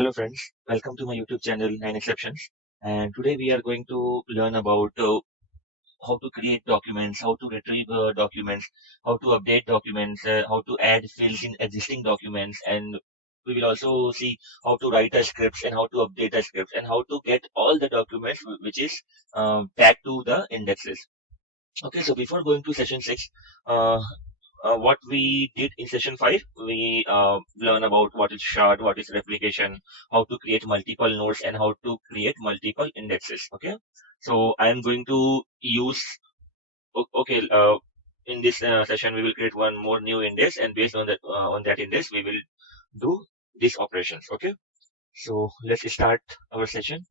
Hello friends, welcome to my YouTube channel 9 Exceptions. And today we are going to learn about how to create documents, how to retrieve documents, how to update documents, how to add fields in existing documents, and we will also see how to write a scripts and how to update a scripts and how to get all the documents which is tagged to the indexes. Okay, so before going to session 6, uh, what we did in session 5, we learn about what is shard, what is replication, how to create multiple nodes, and how to create multiple indexes. Okay, so I am going to use, okay, in this session, we will create one more new index, and based on that index, we will do these operations. Okay, so let's start our session.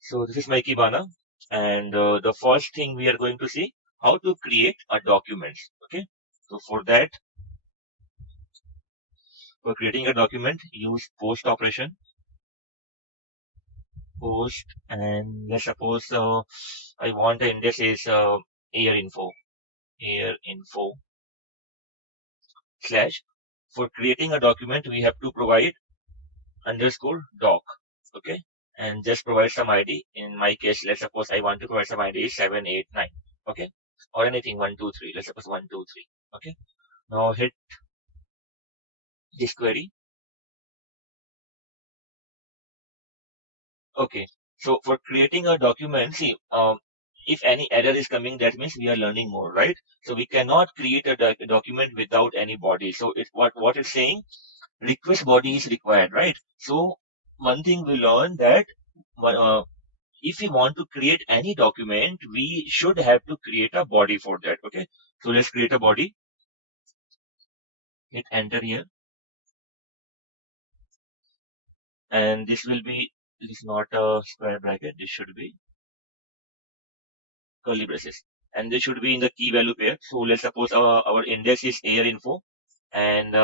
So this is my Kibana, and the first thing we are going to see how to create a document. Okay, so for that, for creating a document, use post operation, post, and let's suppose I want the index is air info slash. For creating a document, we have to provide underscore doc. Okay, and just provide some ID. In my case, let's suppose I want to provide some ID 789. Okay, or anything 123. Let's suppose 123. Okay, now hit this query. Okay. So for creating a document, see, if any error is coming, that means we are learning more, right? So we cannot create a document without any body. So what it's saying, request body is required, right? So one thing we learn that uh, if we want to create any document, we should have to create a body for that. Okay. So let's create a body. Hit enter here, and this will be. This is not a square bracket. This should be curly braces, and they should be in the key value pair. So let's suppose our index is air info and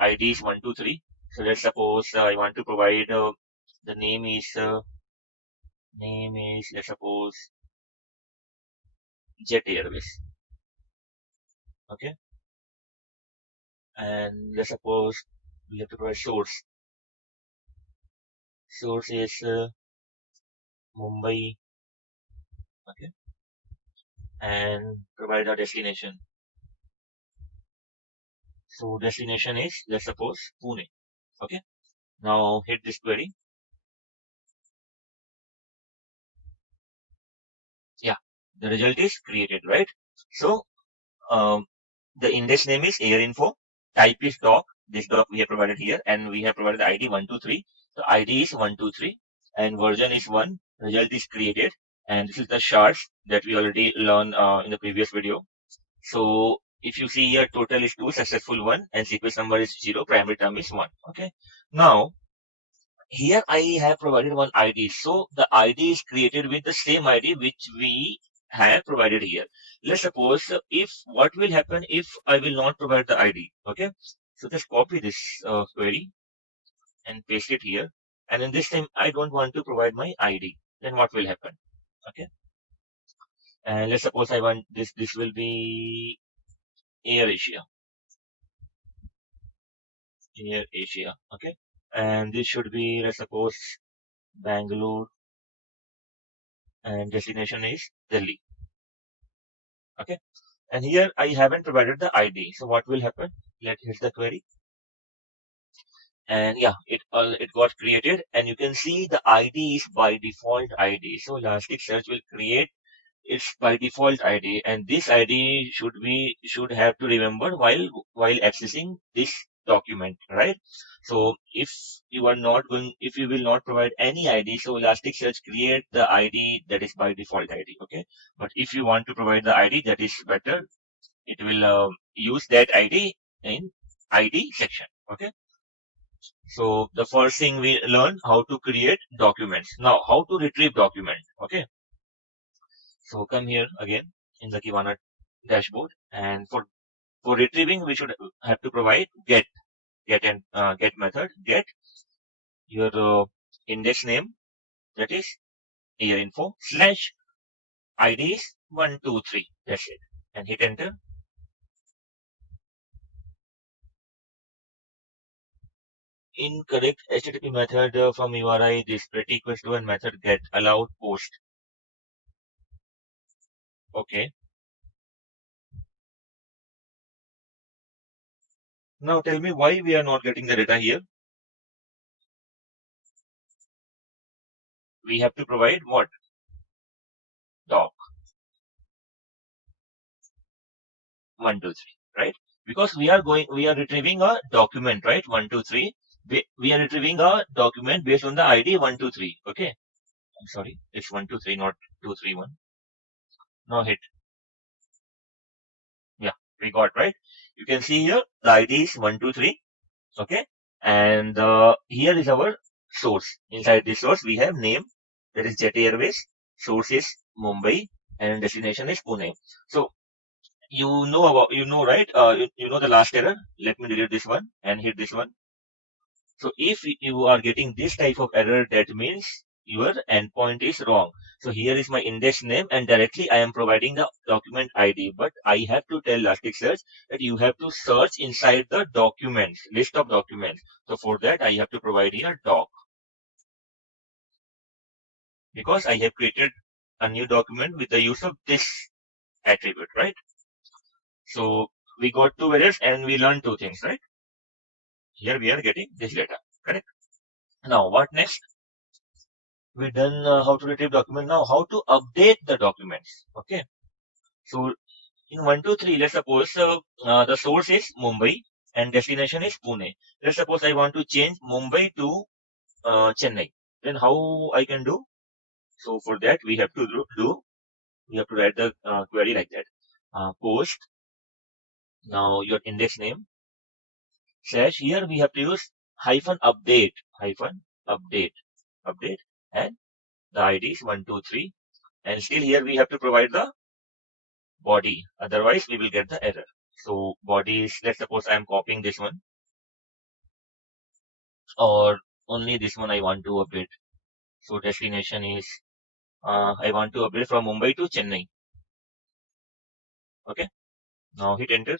ID is 123. So let's suppose I want to provide the name is let's suppose Jet Airways. Okay, and let's suppose we have to provide source. Source is Mumbai. Okay, and provide our destination. So destination is let's suppose Pune. Okay, now hit this query. Yeah, the result is created, right? So um, the index name is air info, type is doc, this doc we have provided here, and we have provided the ID 123. The ID is 123 and version is 1, result is created, and this is the shards that we already learned in the previous video. So if you see here, total is 2, successful 1, and sequence number is 0, primary term is 1. Okay. Now, here I have provided one ID. So the ID is created with the same ID which we have provided here. Let's suppose if what will happen if I will not provide the ID. Okay. So just copy this query and paste it here. And in this time, I don't want to provide my ID. Then what will happen? Okay. And let's suppose I want this will be Air Asia. Air Asia. Okay. And this should be, let's suppose, Bangalore, and destination is Delhi. Okay. And here I haven't provided the ID. So what will happen? Let's hit the query. And yeah, it got created, and you can see the ID is by default ID. So Elasticsearch will create its by default ID, and this ID should have to remember while accessing this document, right? So if you will not provide any ID, so Elasticsearch create the ID that is by default ID. Okay, but if you want to provide the ID that is better, it will use that ID in ID section. Okay. So the first thing we learn how to create documents. Now how to retrieve document. Okay. So come here again in the Kibana dashboard, and for retrieving we should have to provide get method, get your index name, that is air info slash ID is 123. That's it, and hit enter. incorrect HTTP method from URI this pretty equals to one method get allowed post. Okay. Now tell me why we are not getting the data here. We have to provide what? Doc 123, right? Because we are retrieving a document, right? 123. We are retrieving a document based on the ID 123. Okay. I'm sorry. It's 123, not 231. Now hit. Yeah, we got right. You can see here the ID is 123. Okay. And here is our source. Inside this source, we have name, that is Jet Airways, source is Mumbai, and destination is Pune. So you know, right? You know the last error. Let me delete this one and hit this one. So if you are getting this type of error, that means your endpoint is wrong. So here is my index name, and directly I am providing the document ID. But I have to tell Elasticsearch that you have to search inside the documents, list of documents. So for that, I have to provide here doc, because I have created a new document with the use of this attribute, right? So we got two errors and we learned two things, right? Here we are getting this data, correct? Now what next? We done how to retrieve document. Now how to update the documents. Okay. So in 123, let's suppose the source is Mumbai and destination is Pune. Let's suppose I want to change Mumbai to Chennai. Then how I can do? So for that we have to we have to write the query like that. Post, now your index name, slash, here we have to use hyphen update, and the ID is 123. And still here we have to provide the body, otherwise we will get the error. So body is, let's suppose I am copying this one, or only this one I want to update. So destination is, I want to update from Mumbai to Chennai. Okay, now hit enter.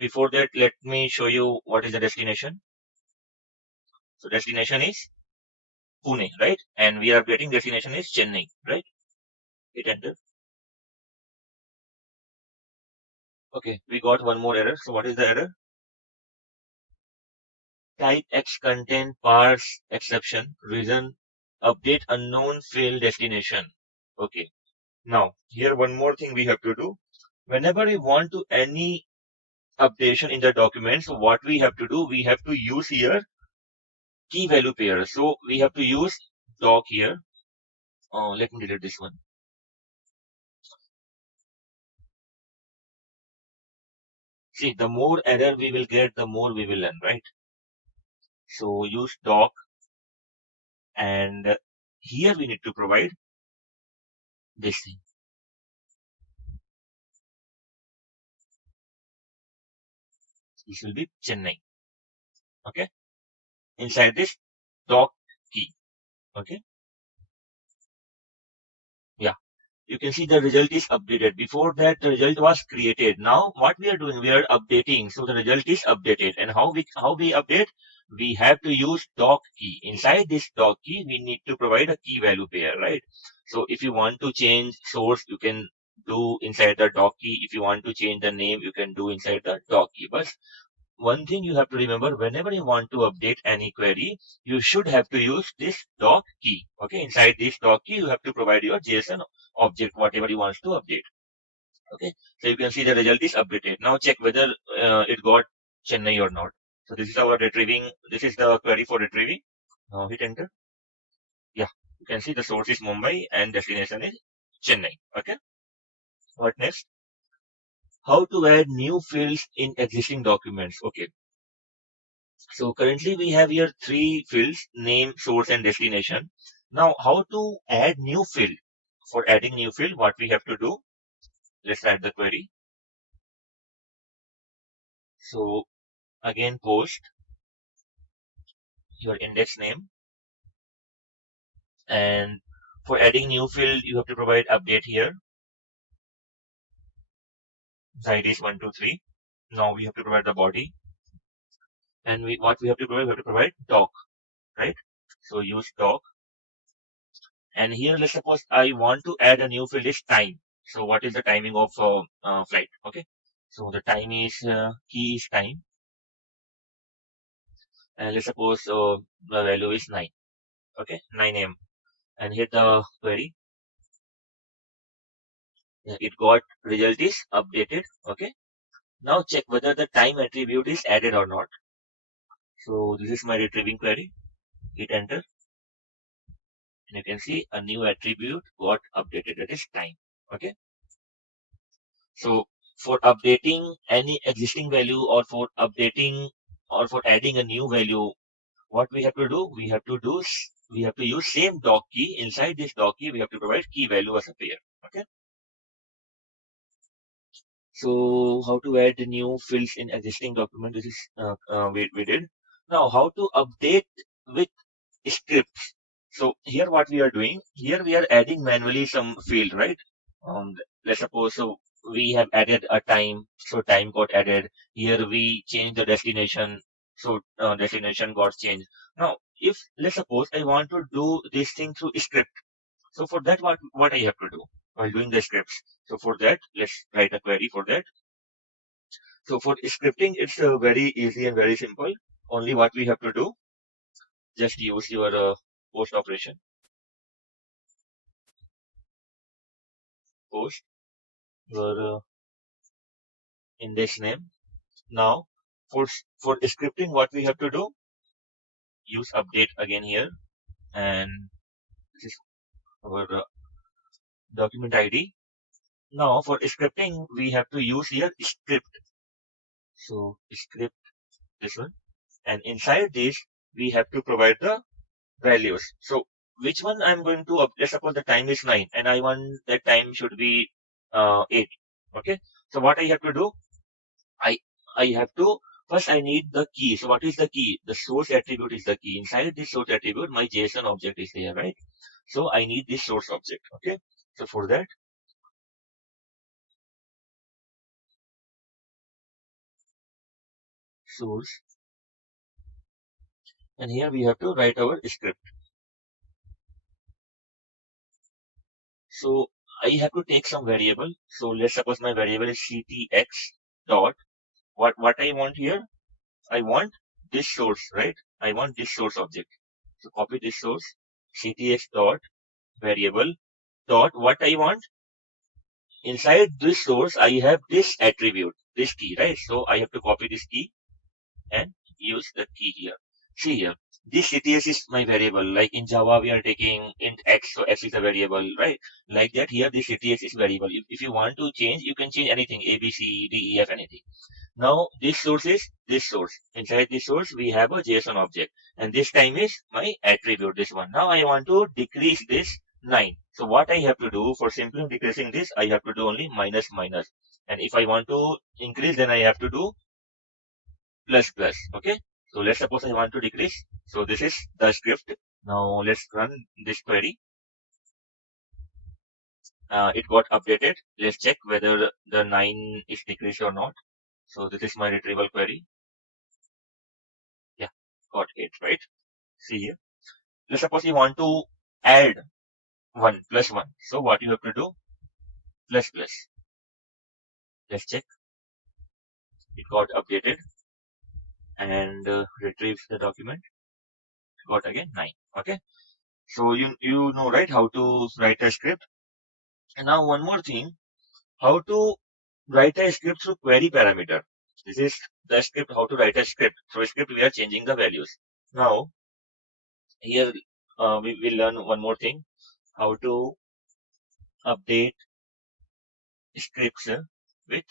Before that, let me show you what is the destination. So destination is Pune, right? And we are updating destination is Chennai, right? Hit enter. Okay, we got one more error. So what is the error? Type X content parse exception, reason update unknown failed destination. Okay. Now, here one more thing we have to do. Whenever we want to any updation in the documents, what we have to do, we have to use here key value pair. So we have to use doc here. Let me delete this one. See, the more error we will get, the more we will learn, right? So use doc, and here we need to provide this thing. This will be Chennai. Okay. Inside this doc key. Okay. Yeah. You can see the result is updated. Before that, the result was created. Now, what we are doing, we are updating. So the result is updated. And how we update? We have to use doc key. Inside this doc key, we need to provide a key value pair, right? So if you want to change source, you can do inside the doc key. If you want to change the name, you can do inside the doc key. But one thing you have to remember, whenever you want to update any query, you should have to use this doc key. Okay, inside this doc key, you have to provide your JSON object, whatever you want to update. Okay, so you can see the result is updated. Now check whether it got Chennai or not. So this is our retrieving, this is the query for retrieving. Now hit enter. Yeah, you can see the source is Mumbai and destination is Chennai. Okay, what next? How to add new fields in existing documents. Okay, so currently we have here three fields, name, source, and destination. Now, how to add new field? For adding new field, what we have to do? Let's add the query. So again, post your index name. And for adding new field, you have to provide update here. The ID is 123. Now we have to provide the body. And what we have to provide, we have to provide doc, right? So use doc. And here, let's suppose I want to add a new field is time. So what is the timing of flight? Okay. So the time is key is time, and let's suppose the value is 9. Okay, 9 a.m. and hit the query. It got result is updated. Okay. Now check whether the time attribute is added or not. So this is my retrieving query. Hit enter, and you can see a new attribute got updated. That is time. Okay. So for updating any existing value or for updating or for adding a new value, what we have to do? We have to use same doc key. Inside this doc key, we have to provide key value as a pair. Okay. So how to add new fields in existing document? This is we did. Now how to update with scripts. So here what we are doing, here we are adding manually some field, right? Let's suppose so we have added a time, so time got added. Here we change the destination, so destination got changed. Now, if let's suppose I want to do this thing through script, so for that what I have to do while doing the scripts. So for that, let's write a query for that. So for scripting, it's very easy and very simple. Only what we have to do, just use your post operation. Post your index name. Now, for scripting, what we have to do, use update again here, and this is our document ID. Now, for scripting, we have to use here script. So script this one, and inside this we have to provide the values. So which one I'm going to let's suppose the time is 9 and I want that time should be 8. Okay. So what I have to do, I I have to first I need the key. So what is the key? The source attribute is the key. Inside this source attribute, my JSON object is there, right? So I need this source object. Okay. So for that, source, and here we have to write our script. So I have to take some variable. So let's suppose my variable is ctx dot. What I want here? I want this source, right? I want this source object. So copy this source, ctx dot variable dot what I want. Inside this source, I have this attribute, this key, right? So I have to copy this key and use the key here. See here, this CTS is my variable. Like in Java, we are taking int x, so x is a variable, right? Like that, here this CTS is variable. If you want to change, you can change anything, A, B, C, D, E, F, anything. Now this source is this source. Inside this source, we have a JSON object. And this time is my attribute, this one. Now I want to decrease this 9. So what I have to do for simply decreasing this, I have to do only minus minus. And if I want to increase, then I have to do plus plus. Okay. So let's suppose I want to decrease. So this is the script. Now let's run this query. It got updated. Let's check whether the 9 is decreased or not. So this is my retrieval query. Yeah, got 8, right? See here. Let's suppose you want to add 1 plus 1. So what you have to do? Plus plus. Let's check. It got updated and retrieves the document. It got again 9. Okay. So you know, right, how to write a script. And now one more thing, how to write a script through query parameter. This is the script, how to write a script. Through a script, we are changing the values. Now, here we will learn one more thing, how to update scripts with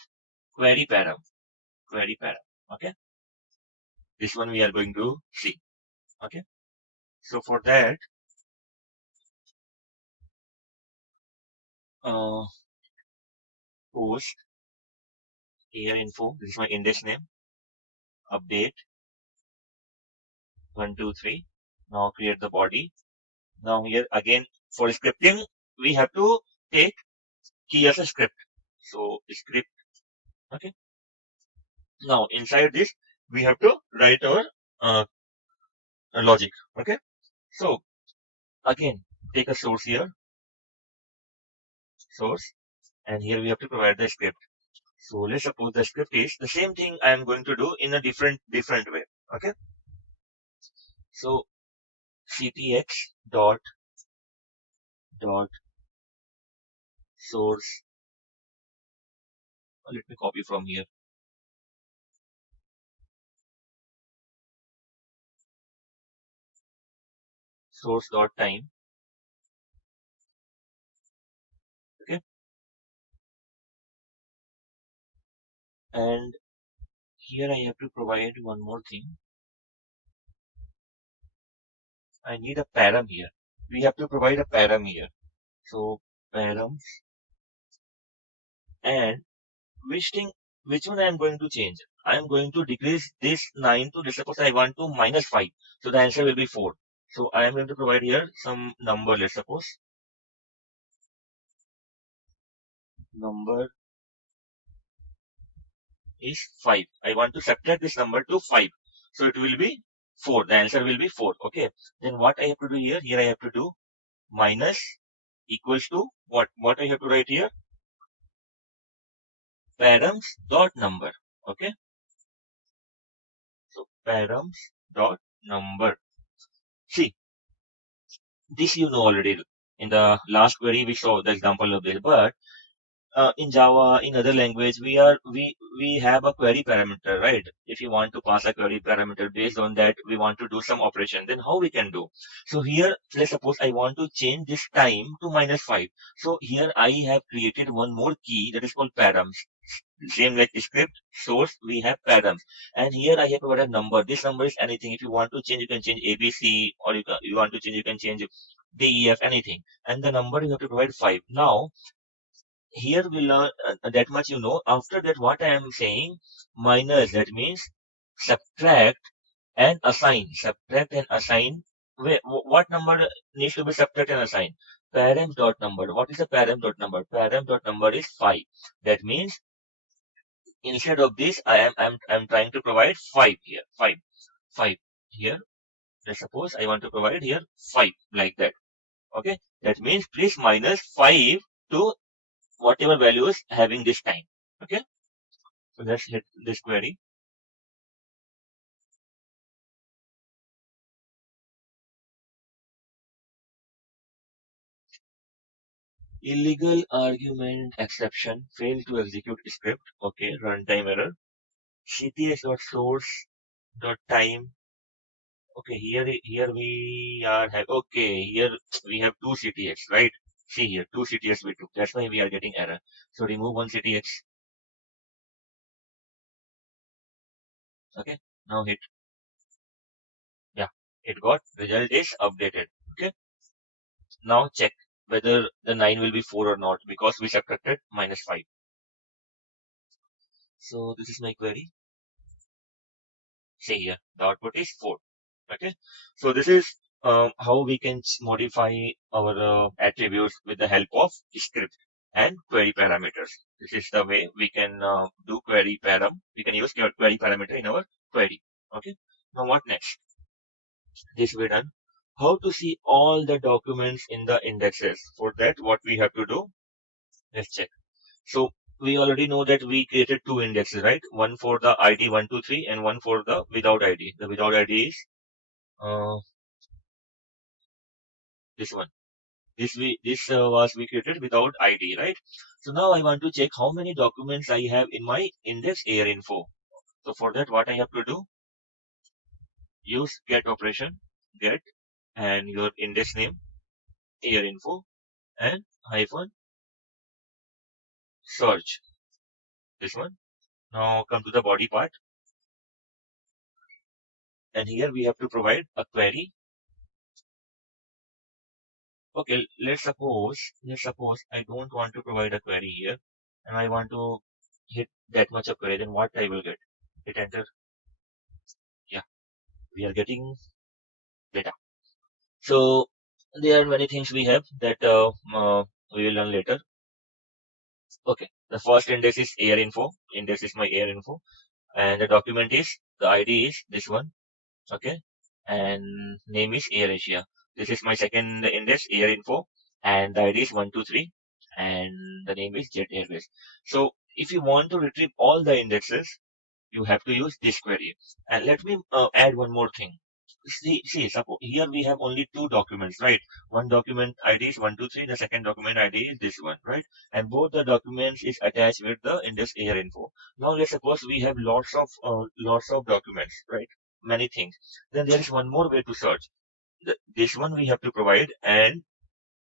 query param. Query param. Okay. This one we are going to see. Okay. So for that, post here info. This is my index name. Update 1, 2, 3. Now create the body. Now here again for scripting, we have to take key as a script. So script. Okay. Now inside this, we have to write our logic. Okay. So again, take a source here, source, and here we have to provide the script. So let's suppose the script is the same thing I am going to do in a different way. Okay. So ctx dot source. Let me copy from here. Source dot time. Okay. And here I have to provide one more thing. I need a param here. We have to provide a param here. So params, and which one I am going to change? I am going to decrease this 9 to, let's suppose I want to minus 5. So the answer will be 4. So I am going to provide here some number, let's suppose. Number is 5. I want to subtract this number to 5. So it will be 4. The answer will be 4. Okay. Then what I have to do here? Here I have to do minus equals to what? What I have to write here? Params dot number. Okay. So params dot number. See, this you know already. In the last query, we saw the example of this, but in Java, in other language, we have a query parameter, right? If you want to pass a query parameter based on that, we want to do some operation. Then how we can do? So here, let's suppose I want to change this time to minus 5. So here I have created one more key that is called params. Same like script source, we have params, and here I have provided a number. This number is anything. If you want to change, you can change ABC, or you want to change, you can change DEF, anything. And the number you have to provide 5. Now here we learn that much, you know. After that, what I am saying, minus, that means subtract and assign. Subtract and assign. What number needs to be subtract and assigned? Parent dot number. What is the parent dot number? Parent dot number is 5. That means instead of this, I'm trying to provide 5 here. 5 here. Let's suppose I want to provide here 5, like that. Okay. That means please minus 5 to whatever values having this time. Okay. So let's hit this query. Illegal argument exception failed to execute script. Okay, runtime error. cts.source.time. Okay, here we are okay, here we have two ctx, right? See here, two ctx we took. That's why we are getting error. So remove one ctx. Okay, now hit. Yeah, it got result is updated. Okay, now check whether the 9 will be 4 or not, because we subtracted minus 5. So this is my query. Say here, the output is 4. Okay, so this is how we can modify our attributes with the help of script and query parameters. This is the way we can do query param. We can use query parameter in our query. Okay, now what next? This we done. How to see all the documents in the indexes? For that, what we have to do? Let's check. So we already know that we created two indexes, right? One for the ID 123 and one for the without ID. The without ID is uh, this one. This was we created without ID, right? So now I want to check how many documents I have in my index air info. So for that, what I have to do? Use get operation, get, and your index name, air info, and hyphen search. This one. Now come to the body part, and here we have to provide a query. Okay, let's suppose I don't want to provide a query here, and I want to hit that much of query. Then what I will get? Hit enter. Yeah, we are getting data. So there are many things we have that we will learn later. Okay, the first index is air info. Index is my air info, and the document is the ID is this one, okay, and name is Air Asia. This is my second index, Air Info, and the ID is 123, and the name is Jet Airways. So if you want to retrieve all the indexes, you have to use this query. And let me add one more thing. See, suppose here we have only two documents, right? One document ID is 123, the second document ID is this one, right? And both the documents is attached with the index Air Info. Now let's suppose we have lots of documents, right? Many things. Then there is one more way to search. This one we have to provide, and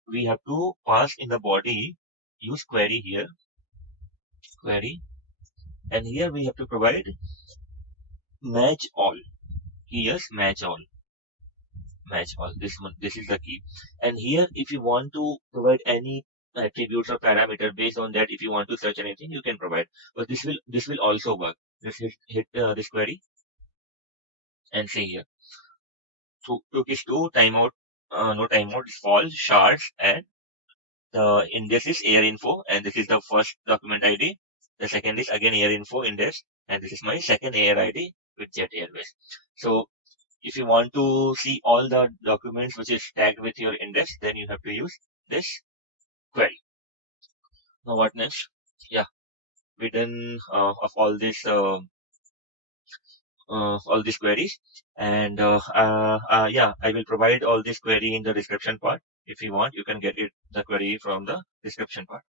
we have to pass in the body, use query here, query, and here we have to provide match all. Here's match all. This is the key. And here, if you want to provide any attributes or parameter based on that, if you want to search anything, you can provide. But this will also work. Just hit this query and see here. So cookies to timeout, no timeout, is false, shards, and the index is air info, and this is the first document ID. The second is again air info index, and this is my second air ID with Jet Airways. So if you want to see all the documents which is tagged with your index, then you have to use this query. Now what next? Yeah, we done of all these queries, and yeah, I will provide all this query in the description part. If you want, you can get it the query from the description part.